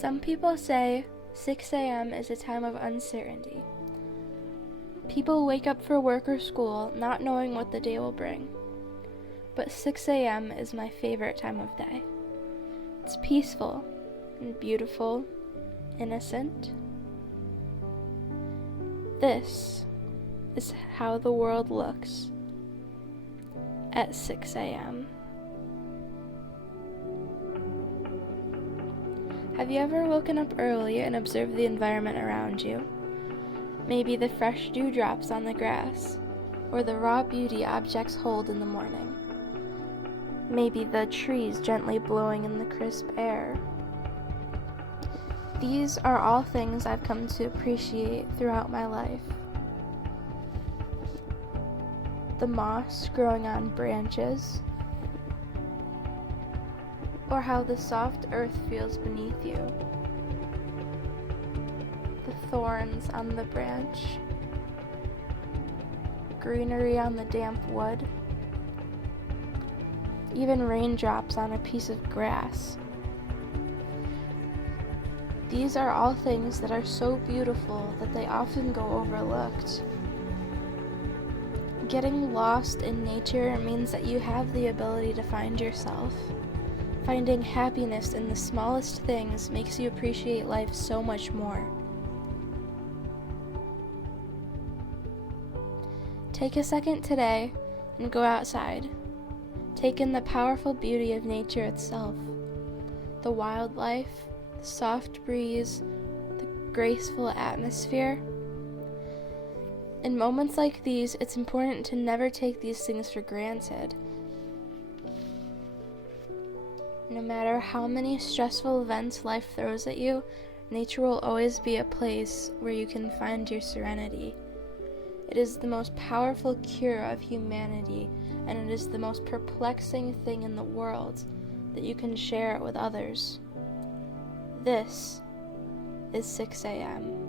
Some people say 6 a.m. is a time of uncertainty. People wake up for work or school not knowing what the day will bring. But 6 a.m. is my favorite time of day. It's peaceful and beautiful, innocent. This is how the world looks at 6 a.m. Have you ever woken up early and observed the environment around you? Maybe the fresh dewdrops on the grass, or the raw beauty objects hold in the morning. Maybe the trees gently blowing in the crisp air. These are all things I've come to appreciate throughout my life. The moss growing on branches, or how the soft earth feels beneath you. The thorns on the branch, greenery on the damp wood, even raindrops on a piece of grass. These are all things that are so beautiful that they often go overlooked. Getting lost in nature means that you have the ability to find yourself. Finding happiness in the smallest things makes you appreciate life so much more. Take a second today and go outside. Take in the powerful beauty of nature itself. The wildlife, the soft breeze, the graceful atmosphere. In moments like these, it's important to never take these things for granted. No matter how many stressful events life throws at you, nature will always be a place where you can find your serenity. It is the most powerful cure of humanity, and it is the most perplexing thing in the world that you can share it with others. This is 6 a.m.